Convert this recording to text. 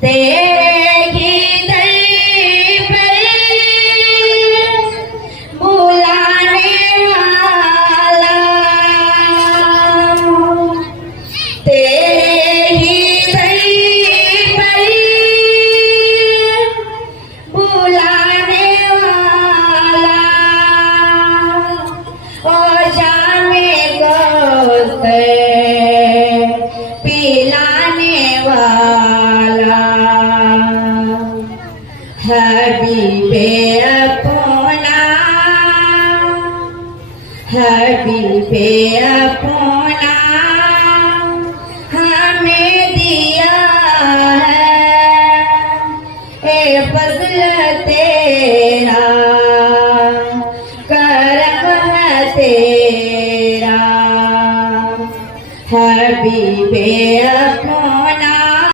तेरे ही दर पर बुलाने वाला, तेरे ही दर पर बुलाने वाला, ओ जाने दोस्त पिलाने वाला, हबीबे अपना, हबीबे अपना।